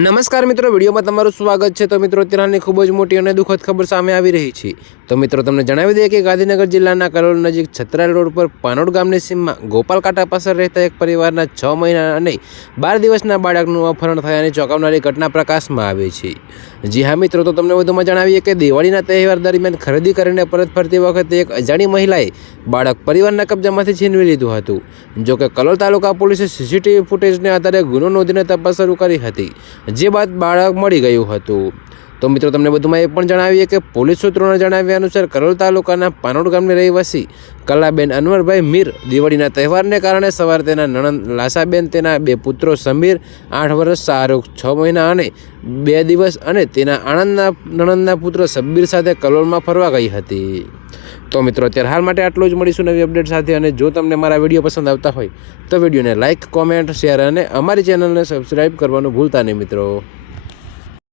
નમસ્કાર મિત્રો, વિડીયોમાં તમારું સ્વાગત છે। તો મિત્રો, અત્યારની ખૂબ જ મોટી અને દુઃખદ ખબર સામે આવી રહી છે। તો મિત્રો, તમને જણાવી દઈએ કે ગાંધીનગર જિલ્લાના કલોલ નજીક છત્રાલ રોડ પર પાનોડ ગામની સીમમાં ગોપાલકાંટા પાસે રહેતા એક પરિવારના 6 મહિના અને 12 દિવસના બાળકનું અપહરણ થયાની ચોંકાવનારી ઘટના પ્રકાશમાં આવી છે। જી હા મિત્રો, તો તમને વધુમાં જણાવીએ કે દિવાળીના તહેવાર દરમિયાન ખરીદી કરીને પરત ફરતી વખતે એક અજાણી મહિલાએ બાળક પરિવારના કબજામાંથી છીનવી લીધું હતું। જોકે કલોલ તાલુકા પોલીસે સીસીટીવી ફૂટેજને આધારે ગુનો નોંધીને તપાસ શરૂ કરી હતી, જે બાદ બાળક મળી ગયું હતું। તો મિત્રો, તમને વધુમાં એ પણ જણાવીએ કે પોલીસ સૂત્રોના જણાવ્યા અનુસાર કલોલ તાલુકાના પાનોડ ગામની રહેવાસી કલાબેન અનવરભાઈ મીર દિવાળીના તહેવારને કારણે સવારે તેના નણંદ લાસાબેન, તેના 2 પુત્રો સમીર 8 વર્ષ, શાહરૂખ 6 મહિના અને 2 દિવસ અને તેના નણંદના પુત્ર સબ્બીર સાથે કલોલમાં ફરવા ગઈ હતી। તો મિત્રો, અત્યારે હાલ માટે આટલું જ। મળીશું નવી અપડેટ સાથે। અને જો તમને મારા વિડીયો પસંદ આવતા હોય તો વિડીયોને લાઇક, કોમેન્ટ, શેર અને અમારી ચેનલને સબસ્ક્રાઈબ કરવાનું ભૂલતા નહીં મિત્રો।